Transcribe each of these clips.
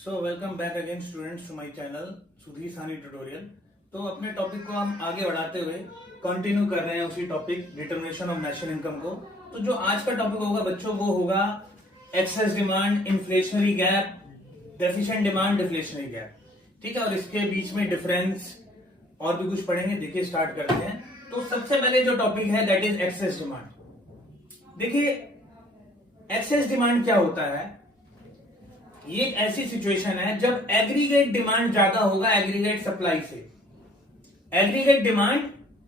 So welcome back again students to my channel Sudhir Sani tutorial. तो अपने topic को हम आगे बढ़ाते हुए कंटिन्यू कर रहे हैं उसी topic determination of national income को। तो जो आज का टॉपिक होगा बच्चों वो होगा excess demand, inflationary gap, deficient demand, deflationary gap. ठीक है, और इसके बीच में डिफरेंस और भी कुछ पढ़ेंगे। देखिए स्टार्ट करते हैं। तो सबसे पहले जो टॉपिक है दैट इज एक्सेस डिमांड। देखिए एक्सेस डिमांड क्या होता है, ये एक ऐसी सिचुएशन है जब एग्रीगेट डिमांड ज्यादा होगा एग्रीगेट सप्लाई से। Aggregate demand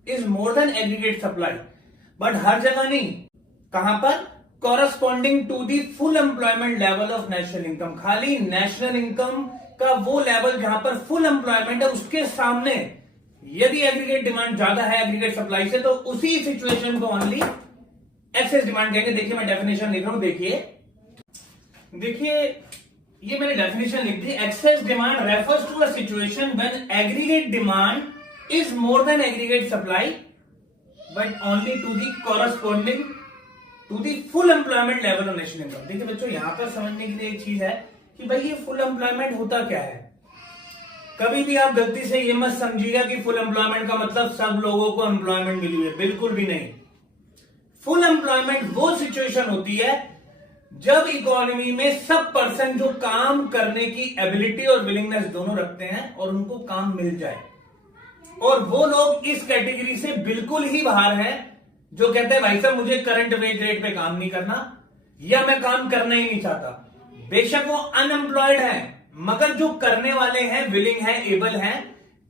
is more than aggregate supply, but हर जगह नहीं। कहां पर? Corresponding to the full employment level of national income. खाली नेशनल इनकम का वो लेवल जहां पर फुल एम्प्लॉयमेंट है उसके सामने यदि एग्रीगेट डिमांड ज्यादा है एग्रीगेट सप्लाई से, तो उसी सिचुएशन को ओनली एक्सेस डिमांड कहेंगे। देखिए मैं डेफिनेशन लिख रहा हूं। देखिए ये मैंने डेफिनेशन लिख दी। Excess demand refers to a situation when aggregate demand is more than aggregate supply but only to the corresponding to the full employment level of national income. देखिए बच्चों यहां पर समझने के लिए एक चीज है कि भाई ये फुल एम्प्लॉयमेंट होता क्या है। कभी भी आप गलती से ये मत समझिएगा कि फुल एम्प्लॉयमेंट का मतलब सब लोगों को एम्प्लॉयमेंट मिली है, बिल्कुल भी नहीं। फुल एम्प्लॉयमेंट वो सिचुएशन होती है जब इकोनॉमी में सब पर्सन जो काम करने की एबिलिटी और विलिंगनेस दोनों रखते हैं और उनको काम मिल जाए, और वो लोग इस कैटेगरी से बिल्कुल ही बाहर हैं जो कहते हैं भाई साहब मुझे करंट वेज रेट पे काम नहीं करना या मैं काम करना ही नहीं चाहता। बेशक वो अनएम्प्लॉयड है मगर जो करने वाले हैं, विलिंग है, एबल हैं,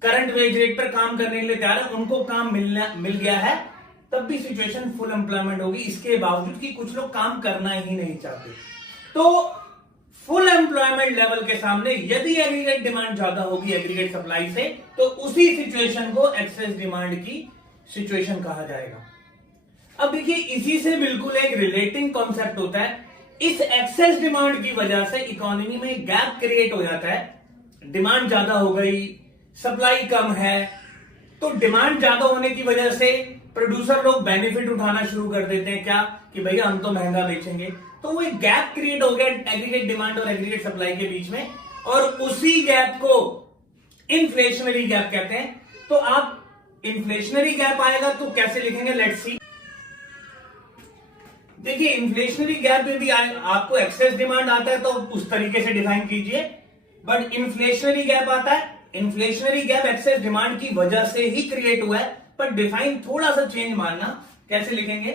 करंट वेज रेट पर काम करने के लिए तैयार है, उनको काम मिल गया है, तब भी सिचुएशन फुल एम्प्लॉयमेंट होगी। इसके बावजूद कि कुछ लोग काम करना ही नहीं चाहते। तो फुल एम्प्लॉयमेंट लेवल के सामने यदि एग्रीगेट डिमांड ज्यादा होगी एग्रीगेट सप्लाई से, तो उसी सिचुएशन को एक्सेस डिमांड की सिचुएशन कहा जाएगा। अब देखिए इसी से बिल्कुल एक रिलेटिंग कॉन्सेप्ट होता है। इस एक्सेस डिमांड की वजह से इकोनॉमी में गैप क्रिएट हो जाता है। डिमांड ज्यादा हो गई, सप्लाई कम है, तो डिमांड ज्यादा होने की वजह से प्रोड्यूसर लोग बेनिफिट उठाना शुरू कर देते हैं। क्या कि भैया हम तो महंगा बेचेंगे। तो वो एक गैप क्रिएट हो गया एग्रीगेट डिमांड और एग्रीगेट सप्लाई के बीच में, और उसी गैप को इन्फ्लेशनरी गैप कहते हैं। तो आप इन्फ्लेशनरी गैप आएगा तो कैसे लिखेंगे, लेट्स सी। देखिए इन्फ्लेशनरी गैप में भी आपको एक्सेस डिमांड आता है तो उस तरीके से डिफाइन कीजिए, बट इन्फ्लेशनरी गैप आता है। इन्फ्लेशनरी गैप एक्सेस डिमांड की वजह से ही क्रिएट हुआ है, पर डिफाइन थोड़ा सा चेंज मानना। कैसे लिखेंगे?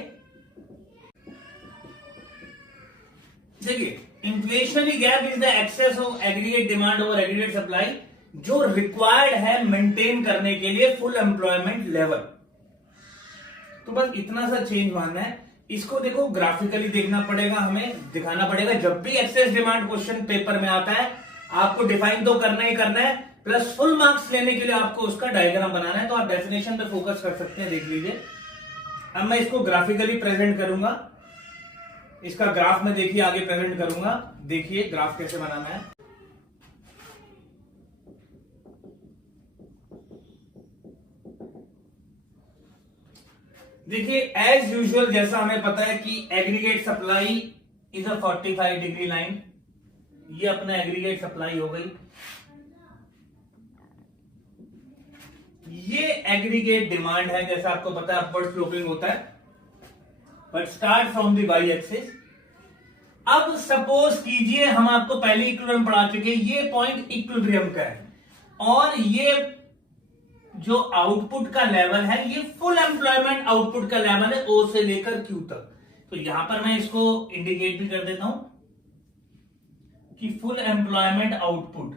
देखिए inflationary gap is the excess of aggregate demand over aggregate supply जो रिक्वायर्ड है मेंटेन करने के लिए फुल एम्प्लॉयमेंट लेवल। तो बस इतना सा चेंज मानना है। इसको देखो ग्राफिकली देखना पड़ेगा, हमें दिखाना पड़ेगा। जब भी एक्सेस डिमांड क्वेश्चन पेपर में आता है आपको डिफाइन तो करना ही करना है, प्लस फुल मार्क्स लेने के लिए आपको उसका डायग्राम बनाना है। तो आप डेफिनेशन पे फोकस कर सकते हैं, देख लीजिए। अब मैं इसको ग्राफिकली प्रेजेंट करूंगा। इसका ग्राफ में देखिए आगे प्रेजेंट करूंगा। देखिए ग्राफ कैसे बनाना है। देखिए एज यूजुअल जैसा हमें पता है कि aggregate supply is a 45 degree line. ये अपना एग्रीगेट सप्लाई हो गई। ये एग्रीगेट डिमांड है, जैसा आपको पता है अपवर्ड स्लोपिंग होता है, but start from the Y axis. अब सपोज कीजिए हम आपको पहले इक्विलिब्रियम पढ़ा चुके, ये पॉइंट इक्विलिब्रियम का है और ये जो आउटपुट का लेवल है ये फुल एम्प्लॉयमेंट आउटपुट का लेवल है, ओ से लेकर क्यू तक। तो यहां पर मैं इसको इंडिकेट भी कर देता हूं कि फुल एम्प्लॉयमेंट आउटपुट।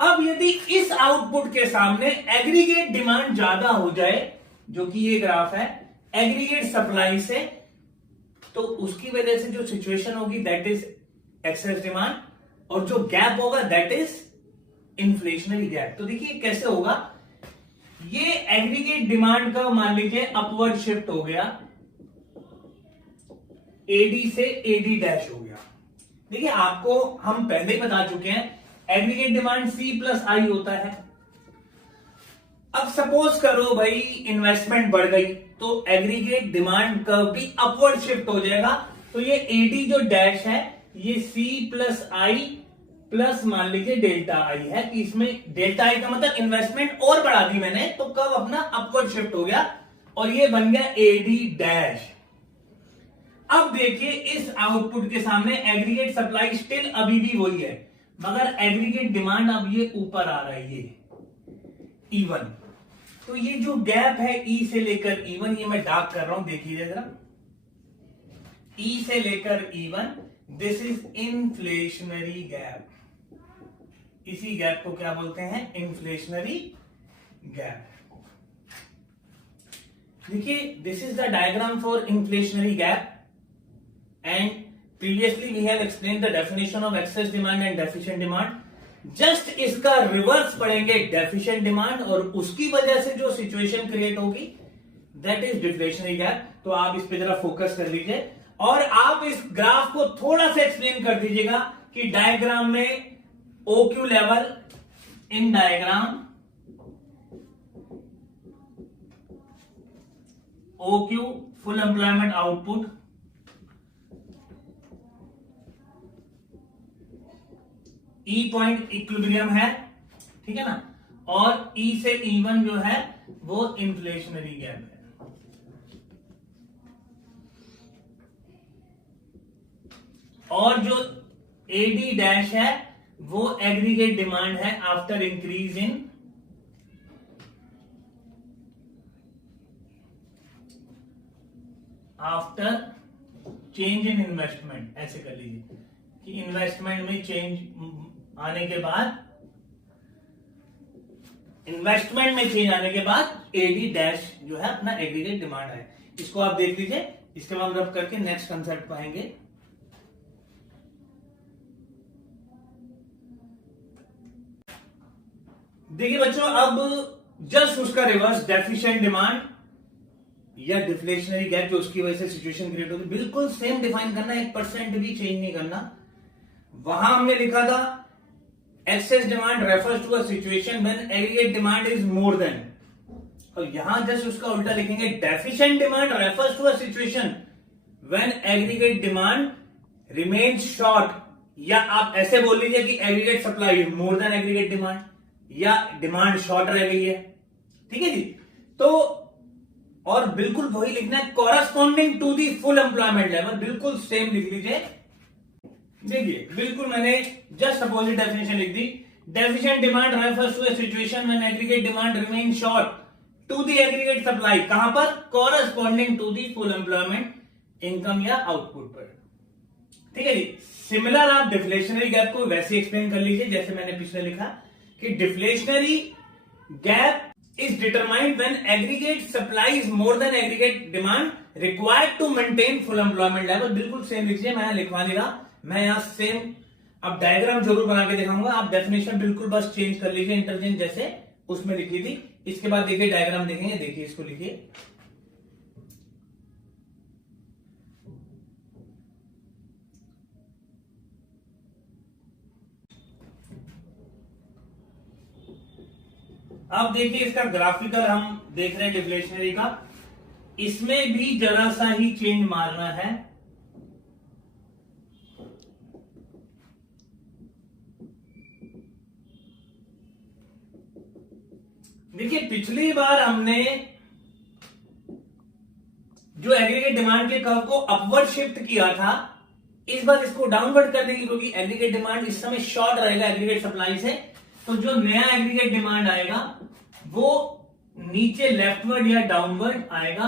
अब यदि इस आउटपुट के सामने एग्रीगेट डिमांड ज्यादा हो जाए, जो कि ये ग्राफ है, एग्रीगेट सप्लाई से, तो उसकी वजह से जो सिचुएशन होगी दैट इज एक्सेस डिमांड, और जो गैप होगा दैट इज इन्फ्लेशनरी गैप। तो देखिए कैसे होगा, ये एग्रीगेट डिमांड का मान लीजिए अपवर्ड शिफ्ट हो गया, एडी से एडी डैश हो गया। देखिए आपको हम पहले ही बता चुके हैं एग्रीगेट डिमांड सी प्लस आई होता है। अब सपोज करो भाई इन्वेस्टमेंट बढ़ गई, तो एग्रीगेट डिमांड कर्व भी अपवर्ड शिफ्ट हो जाएगा। तो ये एडी जो डैश है ये सी प्लस आई प्लस मान लीजिए डेल्टा आई है, कि इसमें डेल्टा आई का मतलब इन्वेस्टमेंट और बढ़ा दी मैंने, तो कर्व अपना अपवर्ड शिफ्ट हो गया और ये बन गया एडी डैश। अब देखिए इस आउटपुट के सामने एग्रीगेट सप्लाई स्टिल अभी भी वही है, मगर एग्रीगेट डिमांड अब ये ऊपर आ रहा है, ये E1। तो ये जो गैप है E से लेकर E1, ये मैं डार्क कर रहा हूं, देखिए जरा, E से लेकर E1, this is inflationary gap. इसी गैप को क्या बोलते हैं? Inflationary gap. देखिए this is the diagram for inflationary gap and previously we have explained the definition of excess demand and deficient demand. Just इसका रिवर्स पढ़ेंगे, डेफिशिएंट डिमांड, और उसकी वजह से जो सिचुएशन क्रिएट होगी दैट इज डिफ्लेशनरी गैप। तो आप इस पे जरा फोकस कर लीजिए और आप इस ग्राफ को थोड़ा सा एक्सप्लेन कर दीजिएगा कि डायग्राम में OQ level in diagram OQ full employment output, E point equilibrium है, ठीक है ना, और E से E1 जो है वो इन्फ्लेशनरी गैप है। और जो AD डैश है वो एग्रीगेट डिमांड है after increase in after change in investment. ऐसे कर लीजिए कि इन्वेस्टमेंट में चेंज आने के बाद, इन्वेस्टमेंट में चेंज आने के बाद एडी डैश जो है अपना एग्रीगेट डिमांड है। इसको आप देख लीजिए, इसके बाद रब करके नेक्स्ट कंसेप्ट पाएंगे। देखिए बच्चों, अब जस्ट उसका रिवर्स, डेफिशिएंट डिमांड या डिफ्लेशनरी गैप जो उसकी वजह से सिचुएशन क्रिएट होगी, बिल्कुल सेम डिफाइन करना, 1% भी चेंज नहीं करना। वहां हमने लिखा था excess demand refers to a situation when aggregate demand is more than, और यहां जस्ट उसका उल्टा लिखेंगे, deficient demand refers to a situation when aggregate demand remains short, या आप ऐसे बोल लीजिए कि aggregate supply is more than aggregate demand, या डिमांड शॉर्ट रह गई है, ठीक है जी। तो और बिल्कुल वही लिखना है, corresponding to the full employment level, बिल्कुल सेम लिख लीजिए। देखिए बिल्कुल मैंने जस्ट अपोजिट डेफिनेशन लिख दी, deficient demand refers to a situation when aggregate demand remain short to the aggregate supply, कहां पर? Corresponding to the full employment income या आउटपुट पर, ठीक है जी। सिमिलर आप डिफ्लेशनरी गैप को वैसे एक्सप्लेन कर लीजिए जैसे मैंने पिछले लिखा कि deflationary gap is determined when aggregate supply is more than aggregate demand required to maintain full employment level। बिल्कुल सेम लिखिए, मैं लिखवा नहीं रहा, मैं यहां सेम अब डायग्राम जरूर बना के दिखाऊंगा, आप डेफिनेशन बिल्कुल बस चेंज कर लीजिए, इंटरचेंज जैसे उसमें लिखी थी। इसके बाद देखिए डायग्राम देखेंगे, देखिए इसको लिखिए, अब देखिए इसका ग्राफिकल हम देख रहे हैं डिफ्लेशनरी का, इसमें भी जरा सा ही चेंज मारना है। देखिए पिछली बार हमने जो एग्रीगेट डिमांड के कर्व को अपवर्ड शिफ्ट किया था, इस बार इसको डाउनवर्ड कर देंगे क्योंकि एग्रीगेट डिमांड इस समय शॉर्ट रहेगा एग्रीगेट सप्लाई से। तो जो नया एग्रीगेट डिमांड आएगा वो नीचे लेफ्टवर्ड या डाउनवर्ड आएगा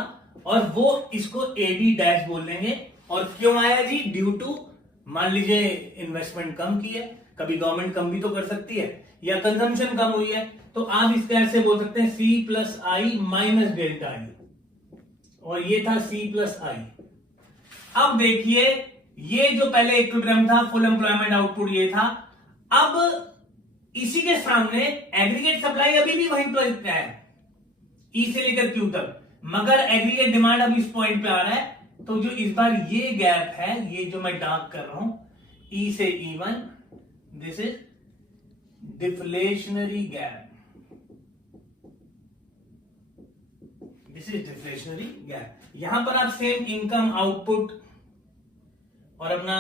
और वो इसको एडी डैश बोल देंगे। और क्यों आया जी? ड्यू टू, मान लीजिए इन्वेस्टमेंट कम की है, कभी गवर्नमेंट कम भी तो कर सकती है, या कंजम्पशन कम हुई है, तो आप इस तरह से बोल सकते हैं C plus I minus delta I, और ये था सी प्लस आई। अब देखिए ये जो पहले इक्विलिब्रियम था, फुल एम्प्लॉयमेंट आउटपुट ये था, अब इसी के सामने एग्रीगेट सप्लाई अभी भी वहीं पर है, ई से लेकर क्यू तक, मगर एग्रीगेट डिमांड अभी इस पॉइंट पे आ रहा है। तो जो इस बार ये गैप है, ये जो मैं डार्क कर रहा हूं, ई से E1, this is deflationary gap, this is deflationary gap. यहां पर आप सेम इनकम, आउटपुट और अपना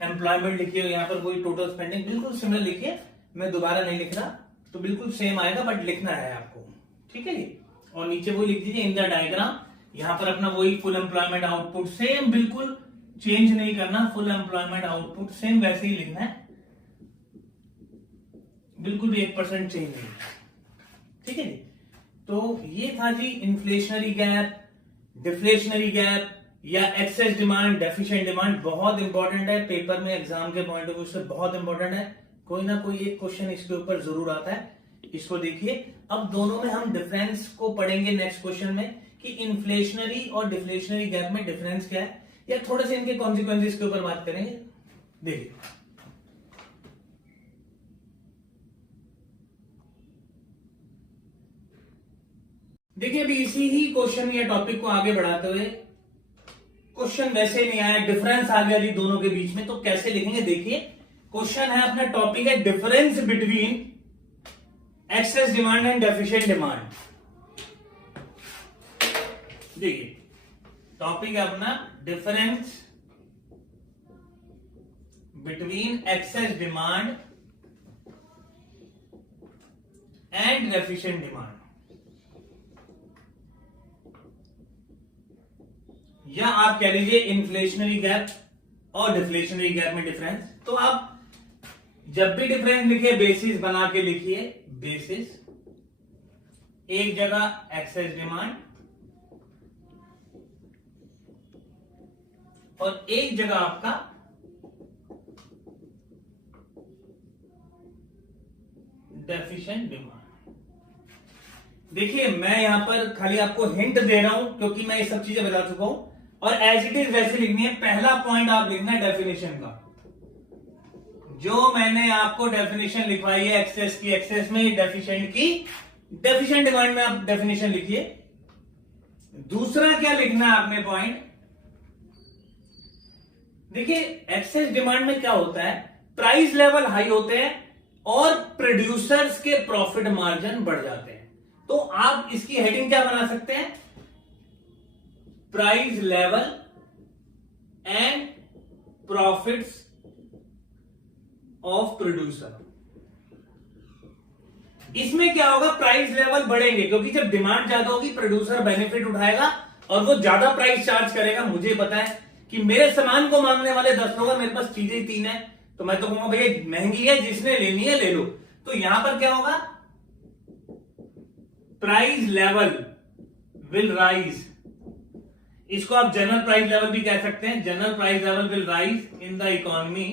एम्प्लॉयमेंट लिखिए, यहां पर कोई टोटल स्पेंडिंग बिल्कुल सिमिलर लिखिए, मैं दोबारा नहीं लिख रहा, तो बिल्कुल सेम आएगा, बट लिखना है आपको, ठीक है जी। और नीचे वो लिख दीजिए इन द डायग्राम, यहां पर अपना वही फुल एम्प्लॉयमेंट आउटपुट सेम, बिल्कुल चेंज नहीं करना, फुल एम्प्लॉयमेंट आउटपुट सेम वैसे ही लिखना है, बिल्कुल भी 1% चेंज नहीं, ठीक है जी। तो ये था जी इन्फ्लेशनरी गैप, डिफ्लेशनरी गैप या एक्सेस डिमांड, डेफिशिएंट डिमांड। बहुत इंपॉर्टेंट है, पेपर में एग्जाम के पॉइंट ऑफ व्यू से बहुत इंपॉर्टेंट है, कोई ना कोई एक क्वेश्चन इसके ऊपर जरूर आता है, इसको देखिए। अब दोनों में हम डिफरेंस को पढ़ेंगे नेक्स्ट क्वेश्चन में कि इन्फ्लेशनरी और डिफ्लेशनरी गैप में डिफरेंस क्या है, या थोड़े से इनके कॉन्सिक्वेंसेस के ऊपर बात करेंगे। देखिए देखिए अभी इसी ही क्वेश्चन या टॉपिक को आगे बढ़ाते हुए, क्वेश्चन वैसे नहीं आया, डिफरेंस आ गया जी दोनों के बीच में, तो कैसे लिखेंगे देखिए। क्वेश्चन है, अपना टॉपिक है difference between excess demand and deficient demand. देखिए टॉपिक है अपना difference between excess demand and deficient demand, या आप कह लीजिए इन्फ्लेशनरी गैप और डिफ्लेशनरी गैप में डिफरेंस। तो आप जब भी डिफरेंस लिखिए बेसिस बना के लिखिए, बेसिस, एक जगह एक्सेस डिमांड और एक जगह आपका डेफिशिएंट डिमांड। देखिए मैं यहां पर खाली आपको हिंट दे रहा हूं क्योंकि मैं ये सब चीजें बता चुका हूं, और एज इट इज वैसे लिखनी है। पहला पॉइंट आप लिखना है डेफिनेशन का, जो मैंने आपको डेफिनेशन लिखवाई है एक्सेस की, एक्सेस में डेफिशिएंट की, डेफिशिएंट डिमांड में आप डेफिनेशन लिखिए। दूसरा क्या लिखना है आपने पॉइंट, देखिए एक्सेस डिमांड में क्या होता है, प्राइस लेवल हाई होते हैं और प्रोड्यूसर्स के प्रॉफिट मार्जिन बढ़ जाते हैं। तो आप इसकी हेडिंग क्या बना सकते हैं, price level and profits of producer. इसमें क्या होगा, प्राइस लेवल बढ़ेंगे क्योंकि जब डिमांड ज्यादा होगी प्रोड्यूसर बेनिफिट उठाएगा और वो ज्यादा प्राइस चार्ज करेगा। मुझे पता है कि मेरे सामान को मांगने वाले 10 लोग हैं, मेरे पास चीजें 3 है, तो मैं तो कहूंगा भैया महंगी है, जिसने लेनी है ले लो। तो यहां पर क्या होगा, प्राइस लेवल विल राइज, इसको आप जनरल प्राइस लेवल भी कह सकते हैं। General price level will rise in the economy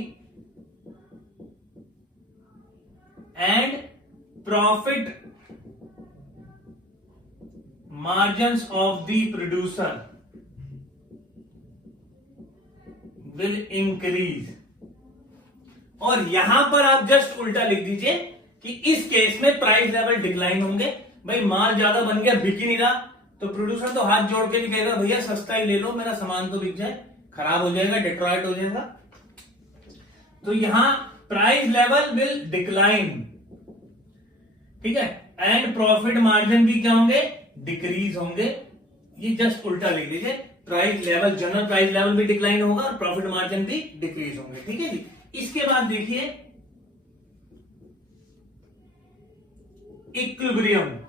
and profit margins of the producer will increase. और यहां पर आप जस्ट उल्टा लिख दीजिए कि इस केस में प्राइस लेवल डिक्लाइन होंगे। भाई माल ज्यादा बन गया, बिक ही नहीं रहा, तो प्रोड्यूसर तो हाथ जोड़ के भी कहेगा भैया सस्ता ही ले लो, मेरा सामान तो बिक जाए, खराब हो जाएगा, डिट्रॉइट हो जाएगा। तो यहां प्राइस लेवल विल डिक्लाइन, ठीक है, एंड प्रॉफिट मार्जिन भी क्या होंगे, डिक्रीज होंगे। ये जस्ट उल्टा लिख दीजिए, price level, general price level भी डिक्लाइन होगा और प्रॉफिट मार्जिन भी डिक्रीज होंगे, ठीक है जी। इसके बाद देखिए इक्विलिब्रियम,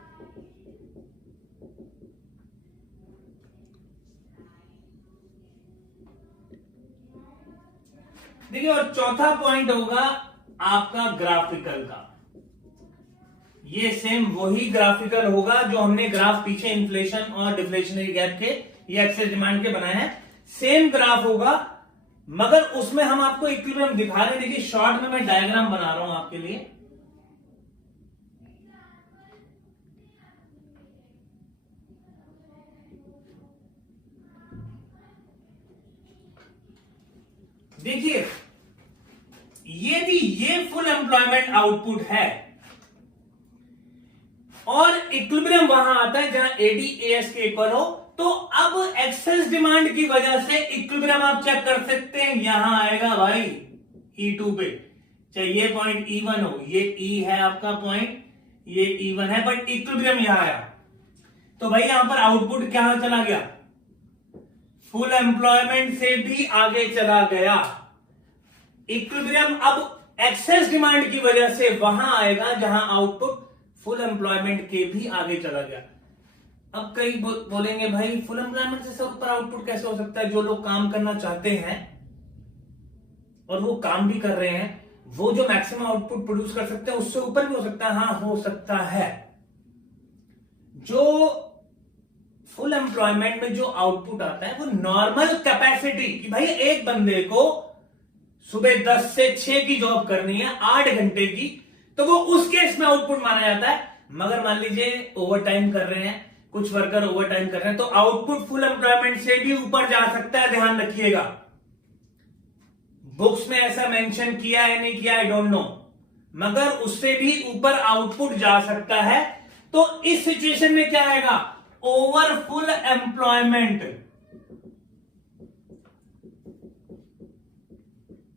देखिए, और चौथा पॉइंट होगा आपका ग्राफिकल का। ये सेम वही ग्राफिकल होगा जो हमने ग्राफ पीछे इन्फ्लेशन और डिफ्लेशनरी गैप के या एक्सेस डिमांड के बनाए हैं, सेम ग्राफ होगा, मगर उसमें हम आपको इक्विलिब्रियम दिखा रहे हैं। देखिए शॉर्ट में मैं डायग्राम बना रहा हूं आपके लिए। देखिए यदि ये फुल एम्प्लॉयमेंट आउटपुट है और इक्विलिब्रियम वहां आता है जहां एडीएएस के इक्वल हो, तो अब एक्सेस डिमांड की वजह से इक्विलिब्रियम आप चेक कर सकते हैं, यहां आएगा भाई E2 पे, चाहे ये पॉइंट E1 हो, ये E है आपका पॉइंट, ये E1 है, बट इक्विलिब्रियम यहां आया। तो भाई यहां पर आउटपुट क्या चला गया, फुल एम्प्लॉयमेंट से भी आगे चला गया। इक्विलिब्रियम अब एक्सेस डिमांड की वजह से वहां आएगा जहां आउटपुट फुल एम्प्लॉयमेंट के भी आगे चला गया। अब कई बोलेंगे भाई फुल एम्प्लॉयमेंट से सब ऊपर आउटपुट कैसे हो सकता है, जो लोग काम करना चाहते हैं और वो काम भी कर रहे हैं, वो जो मैक्सिमम आउटपुट प्रोड्यूस कर सकते हैं उससे ऊपर भी हो सकता है। हाँ, हो सकता है। जो फुल एम्प्लॉयमेंट में जो आउटपुट आता है वो नॉर्मल कैपेसिटी कि भाई एक बंदे को सुबह 10 से 6 की जॉब करनी है 8 घंटे की, तो वो उस केस में आउटपुट माना जाता है। मगर मान लीजिए ओवर टाइम कर रहे हैं, कुछ वर्कर ओवर टाइम कर रहे हैं, तो आउटपुट फुल एम्प्लॉयमेंट से भी ऊपर जा सकता है, ध्यान रखिएगा। बुक्स में ऐसा मेंशन किया है नहीं किया, आई डोंट नो, मगर उससे भी ऊपर आउटपुट जा सकता है। तो इस सिचुएशन में क्या आएगा, over full employment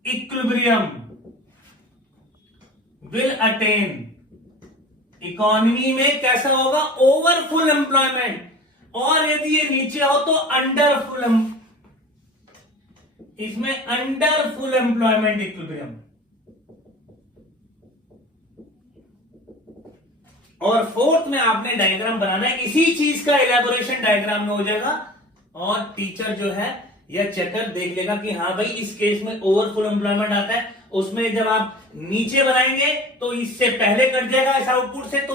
equilibrium will attain. Economy में कैसा होगा, ओवर फुल एम्प्लॉयमेंट, और यदि ये नीचे हो तो अंडर फुल, इसमें अंडर फुल एम्प्लॉयमेंट इक्विलिब्रियम। और फोर्थ में आपने डायग्राम बनाना है, इसी चीज का इलेबोरेशन डायग्राम में हो जाएगा, और टीचर जो है या चेकर देख लेगा कि हाँ भाई इस केस में ओवर फुल एम्प्लॉयमेंट आता है। उसमें जब आप नीचे बनाएंगे तो इससे पहले कट जाएगा इस आउटपुट से, तो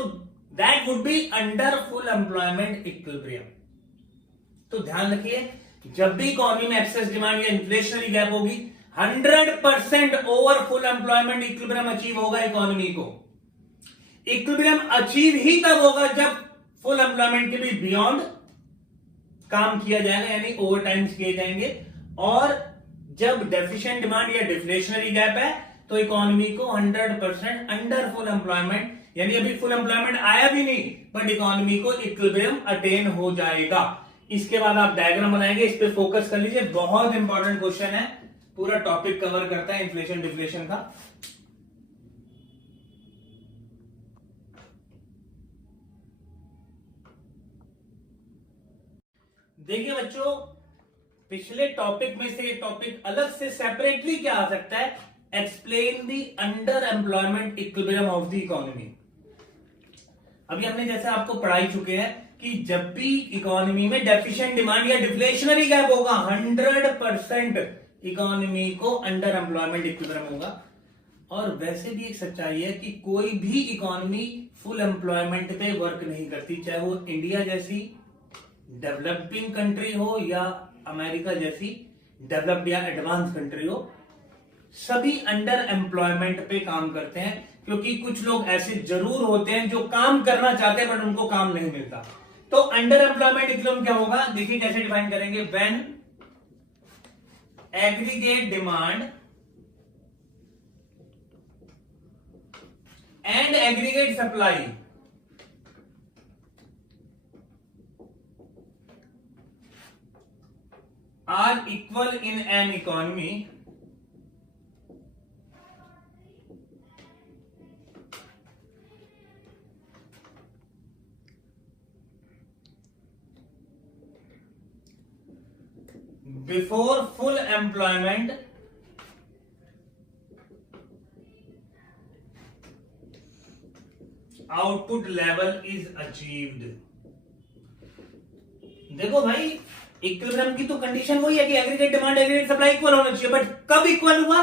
that would be under full employment equilibrium. तो ध्यान रखिए, जब भी इकोनॉमी में एक्सेस डिमांड या इन्फ्लेशनरी गैप होगी, 100% over full employment equilibrium achieve होगा इकोनॉमी को। इक्विलिब्रियम अचीव ही तब होगा जब फुल एम्प्लॉयमेंट के भी बियॉन्ड काम किया जाएगा, यानी ओवर टाइम किए जाएंगे। और जब डेफिशिएंट डिमांड या डिफ्लेशनरी गैप है तो इकोनॉमी को 100% अंडर फुल एम्प्लॉयमेंट, यानी अभी फुल एम्प्लॉयमेंट आया भी नहीं बट इकोनॉमी को इक्विलिब्रियम अटेन हो जाएगा। इसके बाद आप डायग्राम बनाएंगे, इस पे फोकस कर लीजिए, बहुत इंपॉर्टेंट क्वेश्चन है, पूरा टॉपिक कवर करता है इन्फ्लेशन डिफ्लेशन का। देखिए बच्चों, पिछले टॉपिक में से टॉपिक अलग से सेपरेटली क्या आ सकता है, explain the under employment equilibrium of the economy. अभी हमने जैसे आपको पढ़ाई चुके हैं कि जब भी इकोनॉमी में डेफिशिएंट डिमांड या डिफ्लेशनरी गैप होगा, 100% इकोनॉमी को अंडर एम्प्लॉयमेंट इक्विलिब्रियम होगा। और वैसे भी एक सच्चाई है कि कोई भी इकोनॉमी फुल एम्प्लॉयमेंट पे वर्क नहीं करती, चाहे वो इंडिया जैसी डेवलपिंग कंट्री हो या अमेरिका जैसी डेवलप्ड या एडवांस कंट्री हो, सभी अंडर एम्प्लॉयमेंट पे काम करते हैं। क्योंकि कुछ लोग ऐसे जरूर होते हैं जो काम करना चाहते हैं बट उनको काम नहीं मिलता। तो अंडर एम्प्लॉयमेंट इक्विलिब्रियम क्या होगा, देखिए कैसे डिफाइन करेंगे, when aggregate demand and aggregate supply are equal in an economy, before full employment output level is achieved। देखो भाई, इक्विलिब्रियम की तो कंडीशन वही है कि aggregate demand aggregate supply equal होना चाहिए, बट कब इक्वल हुआ,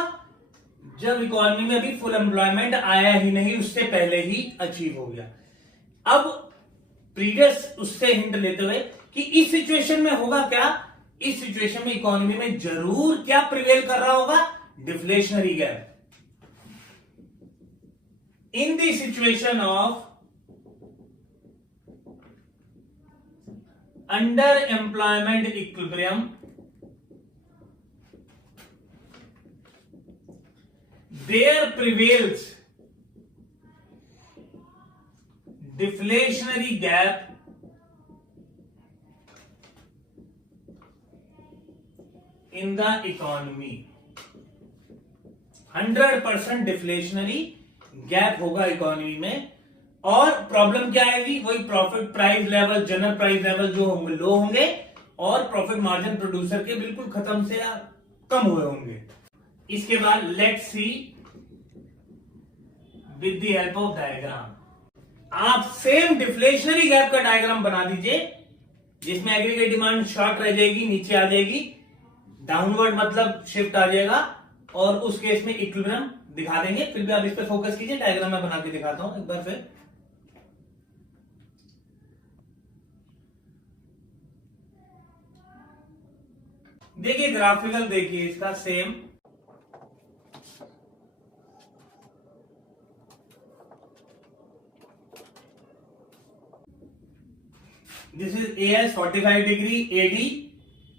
जब इकोनॉमी में अभी फुल एम्प्लॉयमेंट आया ही नहीं, उससे पहले ही अचीव हो गया। अब प्रीवियस उससे हिंट लेते हुए कि इस सिचुएशन में होगा क्या, इस सिचुएशन में इकोनॉमी में जरूर क्या प्रिवेल कर रहा होगा, deflationary gap. In the situation of under employment equilibrium, there prevails deflationary gap in the economy। 100% deflationary gap होगा इकोनॉमी में, और प्रॉब्लम क्या आएगी, वही profit price level, general price level जो होंगे लो होंगे, और प्रॉफिट मार्जिन प्रोड्यूसर के बिल्कुल खत्म से या कम हुए होंगे। इसके बाद let's see with the help of diagram, आप सेम डिफ्लेशनरी गैप का डायग्राम बना दीजिए, जिसमें एग्रीगेट डिमांड शॉर्ट रह जाएगी, नीचे आ जाएगी, डाउनवर्ड मतलब शिफ्ट आ जाएगा, और उस केस में इक्विलिब्रियम दिखा देंगे। फिर भी आप इस पर फोकस कीजिए, डायग्राम में बना के दिखाता हूं एक बार फिर। देखिए ग्राफिकल, देखिए इसका same, this is AS 45 degree, AD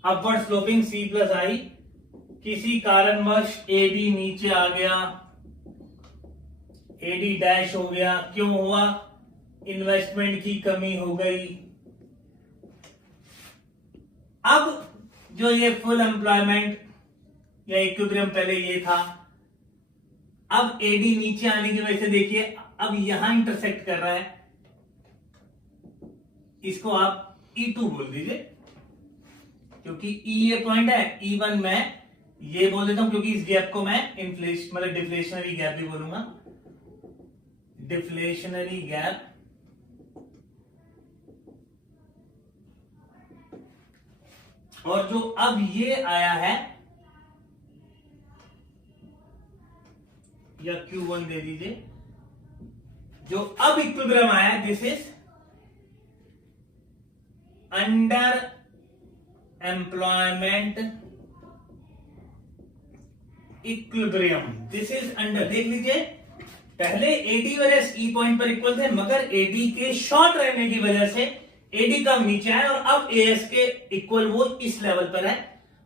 upward sloping C plus I, किसी कारणवश AD नीचे आ गया, AD डैश हो गया, क्यों हुआ, इन्वेस्टमेंट की कमी हो गई। अब जो ये फुल एम्प्लॉयमेंट या इक्विलिब्रियम पहले ये था, अब AD नीचे आने की वजह से देखिए अब यहां इंटरसेक्ट कर रहा है, इसको आप E2 बोल दीजिए, क्योंकि E ये पॉइंट है, E1 मैं ये बोल देता हूं, क्योंकि इस गैप को मैं इन्फ्लेशन मतलब डिफ्लेशनरी गैप भी बोलूंगा, डिफ्लेशनरी गैप। और जो अब ये आया है, या Q1 दे दीजिए, जो अब इक्विलिब्रियम आया है, this is under employment equilibrium, this is under, देख लीजिए पहले AD और E पॉइंट पर इक्वल थे, मगर AD के शॉर्ट रहने की वजह से AD कम नीचे है, और अब AS के इक्वल वो इस लेवल पर है।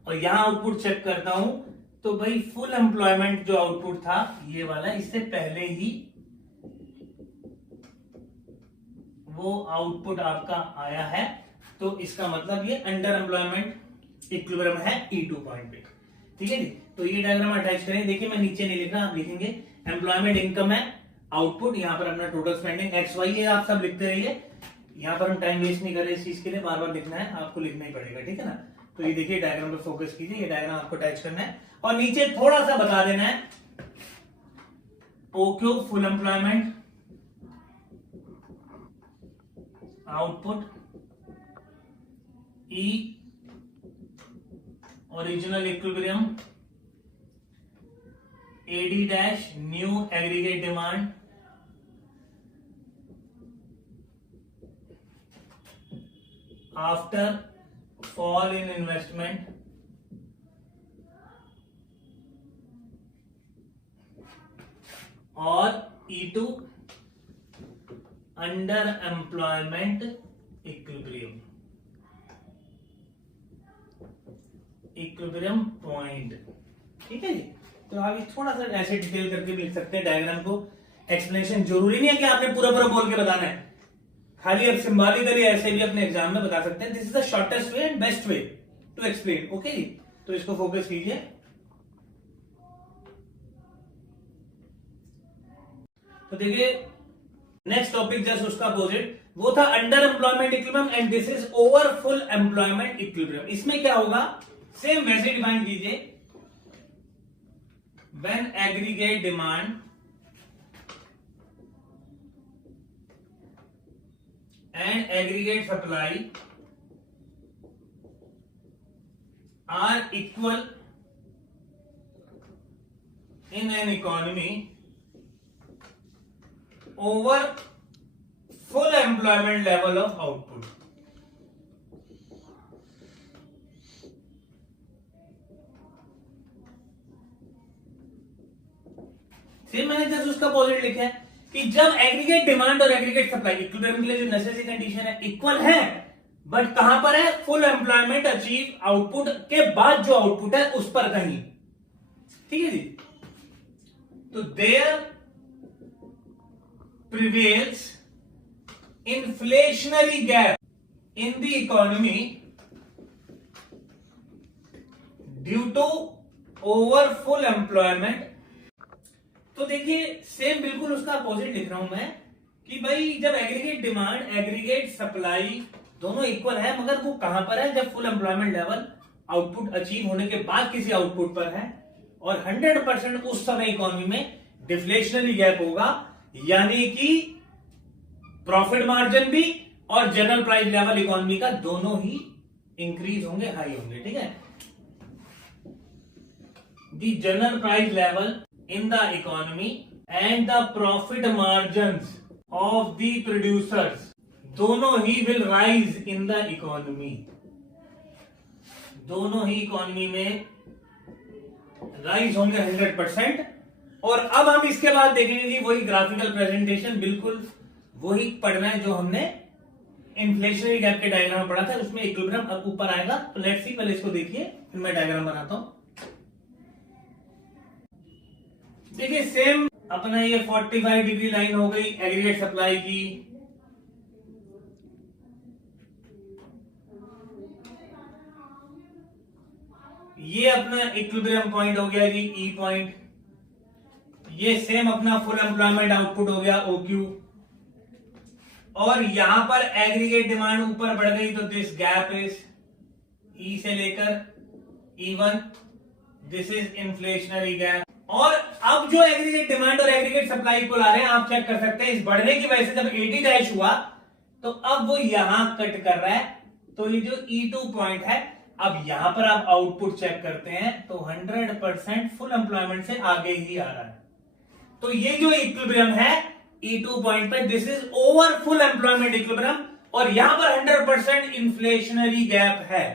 और यहां आउटपुट चेक करता हूं तो भाई फुल एम्प्लॉयमेंट जो आउटपुट था ये वाला, इससे पहले ही वो आउटपुट आपका आया है, तो इसका मतलब ये अंडर एम्प्लॉयमेंट इक्विलिब्रियम है E2 पॉइंट पे। ठीक है जी, तो ये डायग्राम अटैच करें। देखिए मैं नीचे नहीं लिख रहा, आप लिखेंगे एम्प्लॉयमेंट इनकम है, आउटपुट, यहां पर अपना टोटल स्पेंडिंग XY है, आप सब लिखते रहिए, यहां पर हम टाइम वेस्ट नहीं कर रहे, इस चीज के लिए बार बार लिखना है, आपको लिखना ही पड़ेगा, ठीक है ना। तो ये देखिए डायग्राम पे फोकस कीजिए, ये डायग्राम आपको अटैच करना है, और नीचे थोड़ा सा बता देना है, OQ full employment, output E original equilibrium, AD dash new aggregate demand, after fall in investment, और E2 under employment equilibrium, equilibrium point. ठीक है जी, तो आप थोड़ा सा ऐसे डिटेल करके भी लिख सकते हैं डायग्राम को। एक्सप्लेनेशन जरूरी नहीं है कि आपने पूरा पूरा बोल के बताना है, खाली आप सिंबॉलिकली ऐसे भी अपने एग्जाम में बता सकते हैं। This is the shortest way and best way to explain. Okay जी, तो इसको फोकस कीजिए। तो देखिए नेक्स्ट टॉपिक जस्ट उसका अपोजिट, वो था under employment equilibrium and this is over full employment equilibrium. इसमें क्या होगा, सेम वैसे डिफाइन कीजिए, when aggregate demand and aggregate supply are equal in an economy over full employment level of output. Same मैंने just उसका opposite लिखा है कि जब एग्रीगेट डिमांड और एग्रीगेट सप्लाई इक्विलिब्रियम के लिए जो नेसेसरी कंडीशन है इक्वल है, बट कहां पर है, फुल एम्प्लॉयमेंट अचीव आउटपुट के बाद जो आउटपुट है उस पर कहीं। ठीक है जी, तो there prevails inflationary gap in the economy due to over full employment. तो देखिए सेम बिल्कुल उसका अपोजिट लिख रहा हूं मैं, कि भाई जब एग्रीगेट डिमांड एग्रीगेट सप्लाई दोनों इक्वल है, मगर वो कहां पर है, जब full employment level output achieve होने के बाद किसी आउटपुट पर है, और 100% उस समय इकोनॉमी में डिफ्लेशनरी गैप होगा, यानी कि प्रॉफिट मार्जिन भी और जनरल प्राइस लेवल इकोनॉमी का दोनों ही इंक्रीज होंगे, हाई होंगे। ठीक है, the general price level in the economy and the profit margins of the producers दोनों ही will rise in the economy, दोनों ही इकोनॉमी में राइज होंगे 100%। और अब हम इसके बाद देखेंगे कि वही ग्राफिकल प्रेजेंटेशन, बिल्कुल वही पढ़ना है जो हमने इन्फ्लेशनरी गैप के डायग्राम में पढ़ा था, उसमें इक्विलिब्रियम अब ऊपर आएगा। तो लेट्स सी, पहले इसको देखिए फिर मैं डायग्राम बनाता हूं। देखिए सेम अपना ये 45 डिग्री लाइन हो गई एग्रीगेट सप्लाई की, ये अपना इक्विलिब्रियम पॉइंट हो गया जी ई पॉइंट, ये सेम अपना फुल एम्प्लॉयमेंट आउटपुट हो गया OQ, और यहां पर एग्रीगेट डिमांड ऊपर बढ़ गई तो दिस गैप इज ई से लेकर E1, this is inflationary gap. और अब जो एग्रीगेट डिमांड और एग्रीगेट सप्लाई को ला रहे हैं, आप चेक कर सकते हैं इस बढ़ने की वजह से जब 80 डैश हुआ तो अब वो यहां कट कर रहा है, तो ये जो E2 पॉइंट है, अब यहां पर आप आउटपुट चेक करते हैं तो 100% फुल एम्प्लॉयमेंट से आगे ही आ रहा है। तो ये जो इक्विलिब्रियम है E2 पॉइंट पे, this is over full employment equilibrium, और यहां पर 100% इन्फ्लेशनरी गैप है।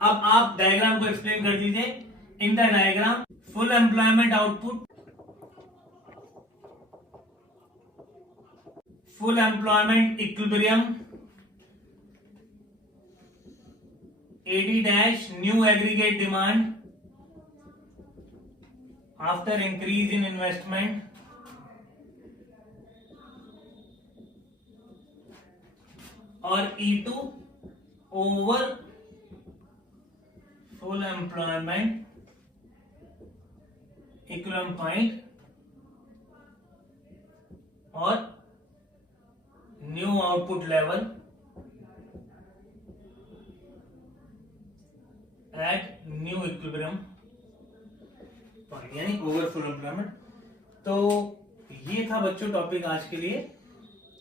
अब आप डायग्राम को एक्सप्लेन कर दीजिए। In the diagram full employment output, full employment equilibrium, AD dash new aggregate demand after increase in investment और E2 over full employment equilibrium point और new output level at new equilibrium point, यानी over full employment. तो ये था बच्चों topic आज के लिए,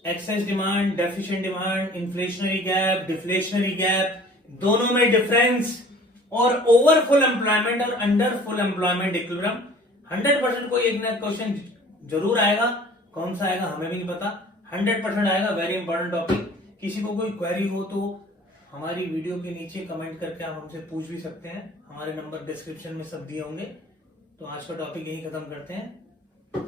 excess demand, deficient demand, inflationary gap, deflationary gap, दोनों में डिफरेंस, और ओवर फुल एम्प्लॉयमेंट और अंडर फुल एम्प्लॉयमेंट इक्विलिब्रियम। 100% कोई एक ना क्वेश्चन जरूर आएगा, कौन सा आएगा हमें भी नहीं पता, 100% आएगा। Very important topic. किसी को कोई क्वेरी हो तो हमारी वीडियो के नीचे कमेंट करके आप हमसे पूछ भी सकते हैं, हमारे नंबर डिस्क्रिप्शन में सब दिए होंगे। तो आज का टॉपिक यही खत्म करते हैं।